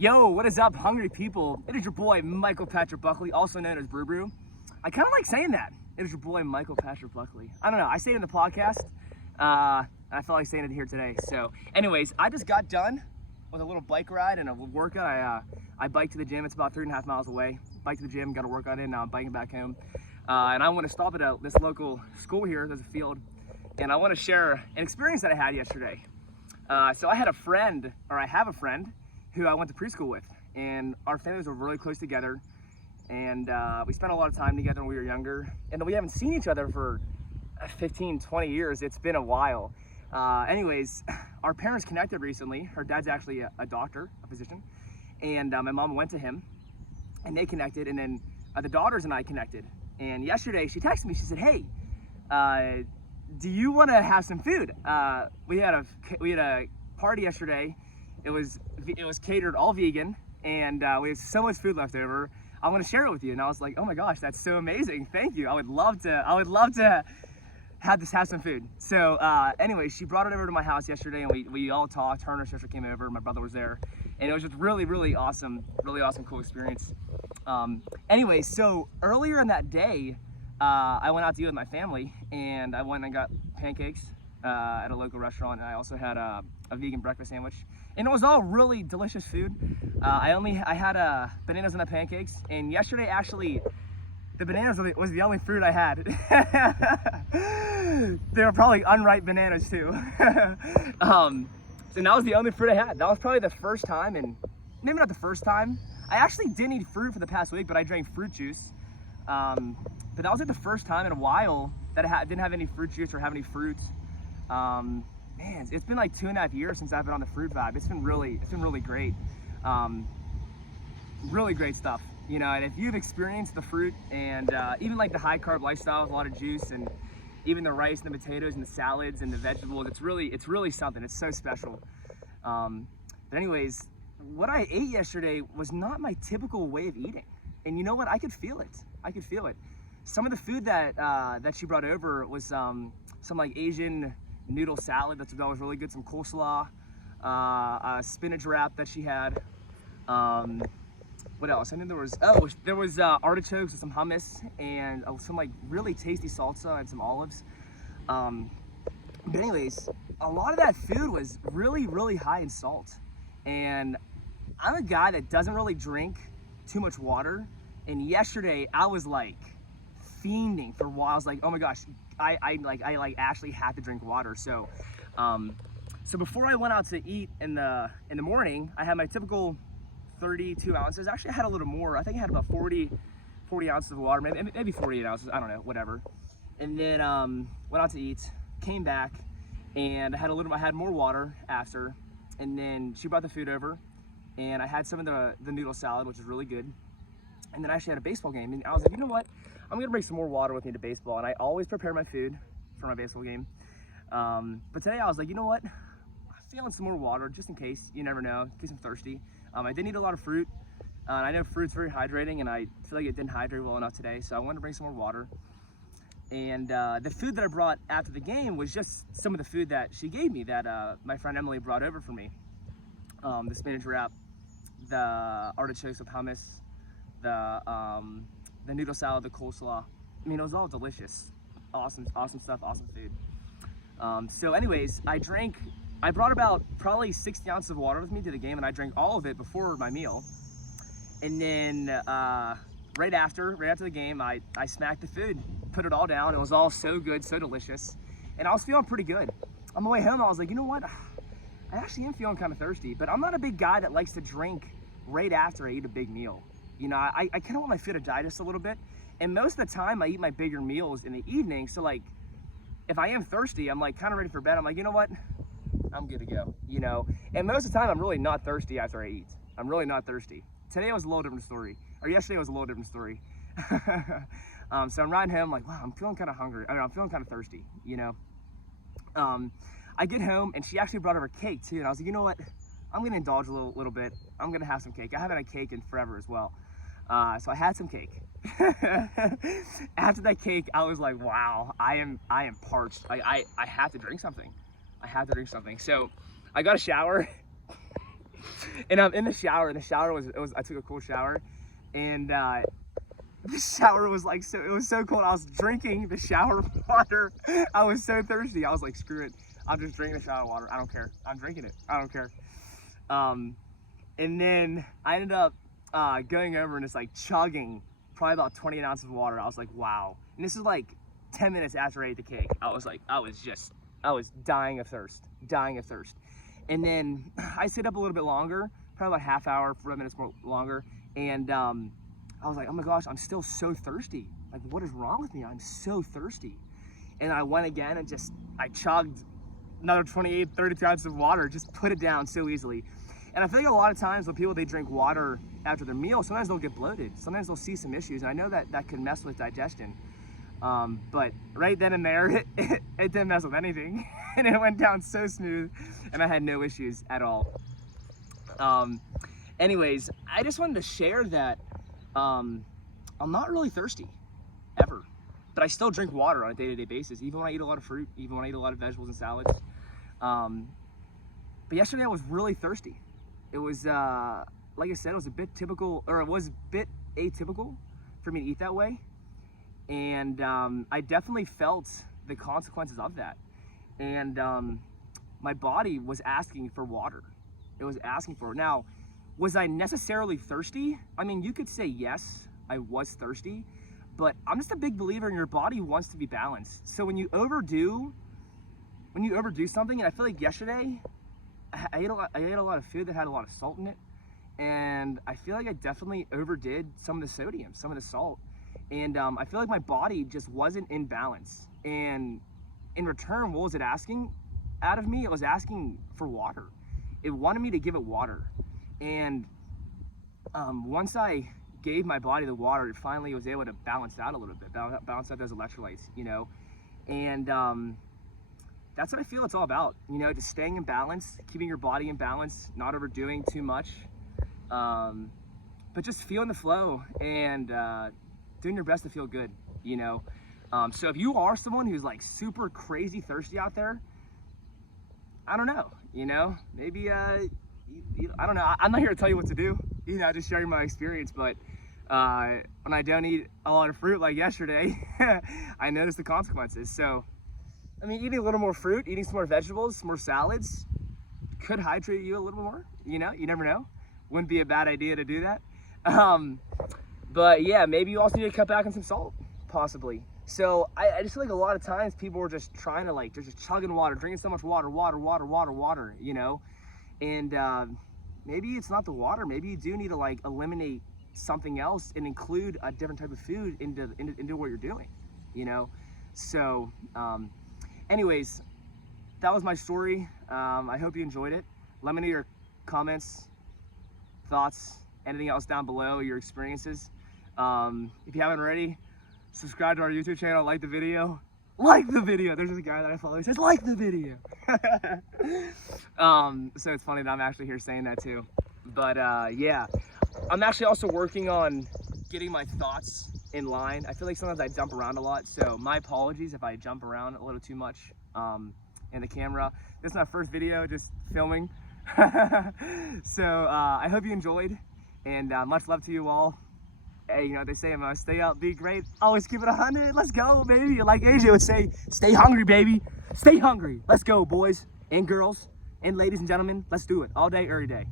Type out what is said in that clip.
Yo, what is up, hungry people? It is your boy, Michael Patrick Buckley, also known as Brew Brew. I kind of like saying that. It is your boy, Michael Patrick Buckley. I don't know, I say it in the podcast. I felt like saying it here today. So anyways, I just got done with a little bike ride and a workout. I biked to the gym. It's about 3.5 miles away. Biked to the gym, got a workout in, now I'm biking back home. And I want to stop at this local school here. There's a field. And I want to share an experience that I had yesterday. So I have a friend who I went to preschool with, and our families were really close together, and we spent a lot of time together when we were younger, and we haven't seen each other for 15, 20 years. It's been a while. Anyways, our parents connected recently. Her dad's actually a doctor, a physician, and my mom went to him, and they connected, and then the daughters and I connected. And yesterday she texted me, she said, hey, do you want to have some food? We had a party yesterday. It was catered all vegan, and we have so much food left over. I want to share it with you. And I was like, oh my gosh, that's so amazing. Thank you. I would love to have some food. So anyway, she brought it over to my house yesterday, and we all talked. Her and her sister came over. My brother was there, and it was just really awesome, cool experience. Anyway, so earlier in that day, I went out to eat with my family, and I went and got pancakes at a local restaurant, and I also had a vegan breakfast sandwich, and it was all really delicious food. I had bananas and the pancakes, and yesterday actually the bananas was the only fruit I had. They were probably unripe bananas too. So that was the only fruit I had. That was probably the first time, and maybe not the first time. I actually didn't eat fruit for the past week, but I drank fruit juice. But that was like the first time in a while that I didn't have any fruit juice or have any fruit. Man, it's been like 2.5 years since I've been on the fruit vibe. It's been really great. Really great stuff. You know, and if you've experienced the fruit and even like the high carb lifestyle with a lot of juice and even the rice and the potatoes and the salads and the vegetables, it's really something. It's so special. But anyways, what I ate yesterday was not my typical way of eating. And you know what? I could feel it. Some of the food that she brought over was some like Asian noodle salad that was really good, some coleslaw, a spinach wrap that she had. What else? I think there was artichokes and some hummus and some like really tasty salsa and some olives. But anyways, a lot of that food was really high in salt. And I'm a guy that doesn't really drink too much water. And yesterday I was like fiending for water. I was like, oh my gosh, I actually had to drink water. So so before I went out to eat in the morning, I had my typical 32 ounces. Actually, I had a little more. I think I had about 40 ounces of water, maybe 48 ounces. I don't know, whatever. And then went out to eat, came back, and I had more water after. And then she brought the food over, and I had some of the noodle salad, which is really good. And then I actually had a baseball game, and I was like, you know what? I'm gonna bring some more water with me to baseball, and I always prepare my food for my baseball game. But today I was like, you know what? I'm feeling some more water just in case. You never know, in case I'm thirsty. I didn't eat a lot of fruit. And I know fruit's very hydrating, and I feel like it didn't hydrate well enough today, so I wanted to bring some more water. And the food that I brought after the game was just some of the food that she gave me that my friend Emily brought over for me. The spinach wrap, the artichokes with hummus, the noodle salad, the coleslaw. I mean, it was all delicious. Awesome stuff, awesome food. So anyways, I brought about probably 60 ounces of water with me to the game, and I drank all of it before my meal. And then right after the game, I smacked the food, put it all down. It was all so good, so delicious. And I was feeling pretty good. On my way home, I was like, you know what? I actually am feeling kind of thirsty, but I'm not a big guy that likes to drink right after I eat a big meal. You know, I kind of want my food to digest a little bit. And most of the time I eat my bigger meals in the evening. So like, if I am thirsty, I'm like kind of ready for bed. I'm like, you know what? I'm good to go, you know? And most of the time I'm really not thirsty after I eat. I'm really not thirsty. Today was a little different story. Or yesterday was a little different story. So I'm riding home like, wow, I'm feeling kind of hungry. I don't know, I'm feeling kind of thirsty, you know? I get home and she actually brought over cake too. And I was like, you know what? I'm gonna indulge a little bit. I'm gonna have some cake. I haven't had cake in forever as well. So I had some cake. After that cake, I was like, wow, I am parched. I have to drink something. I have to drink something. So I got a shower And I'm in the shower. The shower was I took a cool shower, and the shower was like it was so cold. I was drinking the shower water. I was so thirsty. I was like, screw it. I'm just drinking the shower water. I don't care. I'm drinking it. I don't care. And then I ended up going over and just like chugging probably about 20 ounces of water. I was like, wow. And this is like 10 minutes after I ate the cake. I was dying of thirst. And then I stayed up a little bit longer, probably about half hour, 40 minutes more longer. And I was like, oh my gosh, I'm still so thirsty. Like, what is wrong with me? I'm so thirsty. And I went again and I chugged another 28, 32 ounces of water, just put it down so easily. And I feel like a lot of times when people, they drink water after their meal, sometimes they'll get bloated. Sometimes they'll see some issues. And I know that can mess with digestion. But right then and there, it didn't mess with anything. And it went down so smooth and I had no issues at all. Anyways, I just wanted to share that I'm not really thirsty, ever. But I still drink water on a day-to-day basis, even when I eat a lot of fruit, even when I eat a lot of vegetables and salads. But yesterday I was really thirsty. It was, like I said, it was a bit typical, or it was a bit atypical for me to eat that way. And I definitely felt the consequences of that. And my body was asking for water. It was asking for it. Now, was I necessarily thirsty? I mean, you could say yes, I was thirsty, but I'm just a big believer in your body wants to be balanced. So when you overdo something, and I feel like yesterday, I ate a lot of food that had a lot of salt in it, and I feel like I definitely overdid some of the sodium, some of the salt, and I feel like my body just wasn't in balance. And in return, what was it asking out of me? It was asking for water. It wanted me to give it water, and once I gave my body the water, it finally was able to balance out a little bit, balance out those electrolytes, you know, and that's what I feel it's all about, you know, just staying in balance, keeping your body in balance, not overdoing too much, but just feeling the flow and doing your best to feel good, you know. So if you are someone who's like super crazy thirsty out there, I don't know, you know, maybe, I don't know, I'm not here to tell you what to do, you know, just sharing my experience, but when I don't eat a lot of fruit like yesterday, I notice the consequences. So I mean, eating a little more fruit, eating some more vegetables, some more salads could hydrate you a little more, you know, you never know. Wouldn't be a bad idea to do that. But yeah, maybe you also need to cut back on some salt, possibly. So I just feel like a lot of times people are just trying to they're just chugging water, drinking so much water, you know? And maybe it's not the water, maybe you do need to eliminate something else and include a different type of food into what you're doing, you know? So, anyways, that was my story. I hope you enjoyed it. Let me know your comments, thoughts, anything else down below, your experiences. If you haven't already, subscribe to our YouTube channel, like the video. Like the video. There's this guy that I follow, he says, like the video. So it's funny that I'm actually here saying that too. But yeah, I'm actually also working on getting my thoughts in line. I feel like sometimes I jump around a lot, so my apologies if I jump around a little too much in the camera. This is my first video, just filming. So I hope you enjoyed, and much love to you all. Hey, you know what they say, stay up, be great, always keep it 100. Let's go, baby. Like AJ would say, stay hungry, baby. Stay hungry. Let's go, boys and girls and ladies and gentlemen. Let's do it all day, every day.